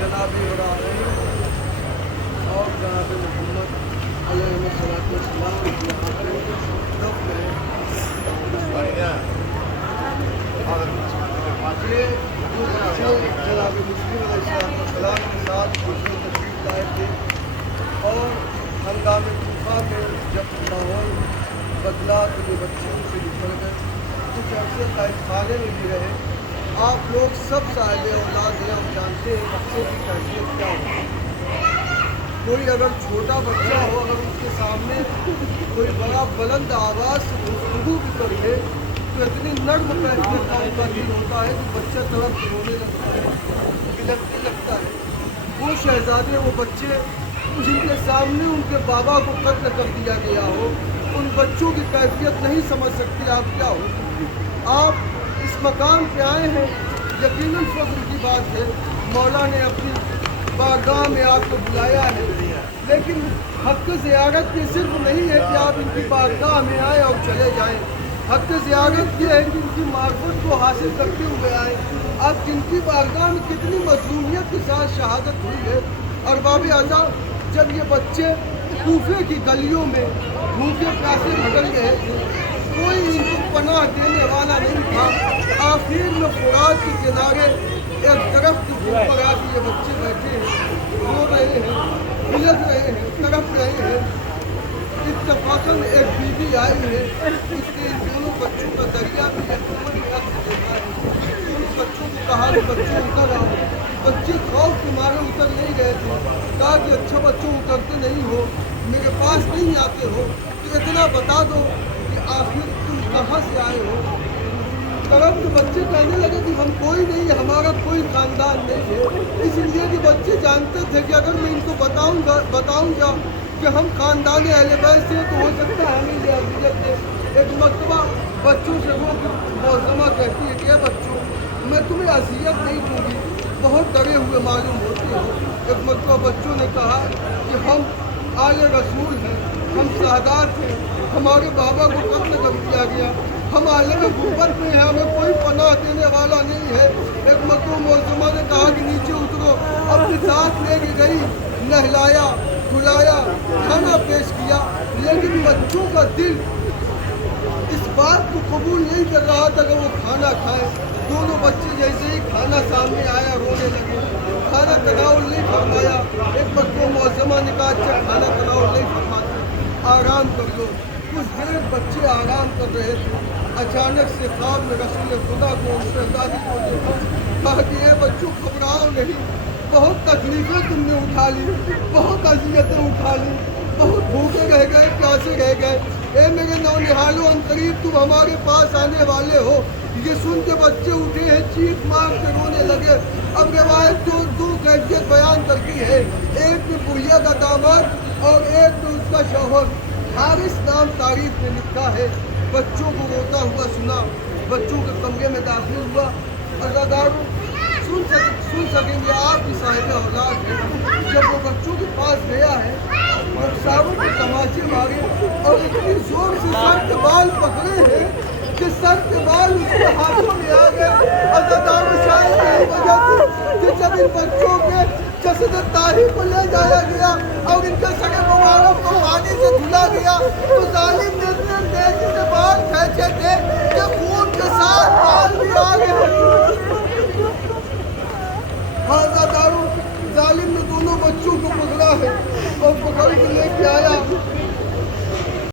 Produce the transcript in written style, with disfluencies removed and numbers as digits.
जनाब इब्राहीम और जनाब मोहम्मद अलैहिस्सलाम ये जो बच्चे जनाब मुस्लिम अलैहिस्सलाम के साथ खुशी तशरीफ लाए थे और हंगामे तूफा में जब माहौल बदला तो ये बच्चे उनसे निकल गए, कुछ अरसे खाने में भी रहे। आप लोग सब साहिब औलाद हैं, हम जानते हैं बच्चे की कैफियत क्या होती है। कोई अगर छोटा बच्चा हो, अगर उसके सामने कोई बड़ा बुलंद आवाज़ से गुफ्तगू भी करे तो इतनी नर्म कैफियत का उनका दिल होता है कि बच्चा तरफ रोने लगता है, बिलखने लगता है। वो शहजादे, वो बच्चे जिनके सामने उनके बाबा को कत्ल कर दिया गया हो, उन बच्चों की कैफियत नहीं समझ सकते आप क्या हो। आप इस मकाम पे आए हैं, यकीनन फख्र की बात है, मौला ने अपनी बारगाह में आपको बुलाया है, लेकिन हक़ ज़ियारत ये सिर्फ नहीं है कि आप इनकी बारगाह में आए और चले जाएं। हक़ ज़ियारत ये है कि इनकी मार्फत को हासिल करते हुए आएँ। आप जिनकी बारगाह में कितनी मज़लूमियत के साथ शहादत हुई है। अरबाब अज़ा, जब ये बच्चे कूफे की गलियों में भूखे प्यासे भटक गए थे, कोई इनको पनाह देने वाला नहीं था। आखिर में फुरात के किनारे एक दरख्त के ऊपर आके ये बच्चे बैठे हैं, रो रहे हैं, बिलख रहे हैं, तड़प रहे हैं। इत्तफ़ाक़न एक बीवी आई है, उसने इन दोनों बच्चों का दरिया भी देखा है। उस बच्चों को कहा कि बच्चे उतर आओ। बच्चे खौफ के मारे उतर नहीं गए थे। कहा कि अच्छा बच्चों उतरते नहीं हो, मेरे पास नहीं आते हो, तो इतना बता दो कि आखिर तुम कहाँ से आए हो। तरफ तो बच्चे कहने लगे कि हम कोई नहीं, हमारा कोई ख़ानदान नहीं है, इसलिए कि बच्चे जानते थे कि अगर मैं इनको बताऊंगा कि हम ख़ानदान अहले बैत से, तो हो सकता है हमें ये अज़ियत दे। एक मरतबा बच्चों से वो मौज़मा कहती है कि बच्चों, मैं तुम्हें अज़ियत नहीं दूँगी, बहुत डरे हुए मालूम होते हो। एक मरतबा बच्चों ने कहा कि हम आले रसूल हैं, हम सादात हैं, हमारे बाबा को कत्ल कर दिया गया, हम आलम गुर्बत में हैं, हमें कोई पनाह देने वाला नहीं है। एक मरतबा मौज़मा ने कहा कि नीचे उतरो, अपने साथ लेके गई, नहलाया, खिलाया, खाना पेश किया, लेकिन बच्चों का दिल इस बात को कबूल नहीं कर रहा था कि वो खाना खाए। दोनों बच्चे जैसे ही खाना सामने आया रोने लगे, खाना तनाउल नहीं फरमाया। एक मरतबा मौज़मा ने कहा अच्छा खाना तनाउल नहीं फरमाते, आराम कर लो। कुछ देर बच्चे आराम कर रहे थे, अचानक से ख्वाब में रसूल खुदा को, शहजादी को देखा। कहा कि ये बच्चों घबराओ नहीं, बहुत तकलीफ़ें तुमने उठा ली, बहुत अज़ियतें उठा ली, बहुत भूखे रह गए, प्यासे रह गए। ए मेरे नौनिहालों, अनकरीब तुम हमारे पास आने वाले हो। ये सुन के बच्चे उठे हैं, चीख मार के रोने लगे। अब रिवायत दो कैफियत बयान करती है, एक में बुढ़िया का दामाद और एक में उसका शौहर। हारिस नाम तारीफ में लिखा है, बच्चों को रोता हुआ सुना, बच्चों के कमरे में दाखिल हुआ। अज़ादारों, सुन सकेंगे आप की साहिब औलाद है, जब वो बच्चों के पास गया है और सारों के तमाचे मारे और इतनी जोर से सर के बाल पकड़े हैं कि सर के बाल उसके हाथों में आ गए। अज़ादारों, शायद यही वजह थी कि जब इन बच्चों के जसद ताही को ले जाया गया और इनके सगे मुबारक को पानी से धुला गया, तो जालिम ने इतने तेजी से बाल खींचे थे कि खून के साथ बाल भी आ गए। जालिम ने दोनों बच्चों को पकड़ा है और पकड़ के लेके आया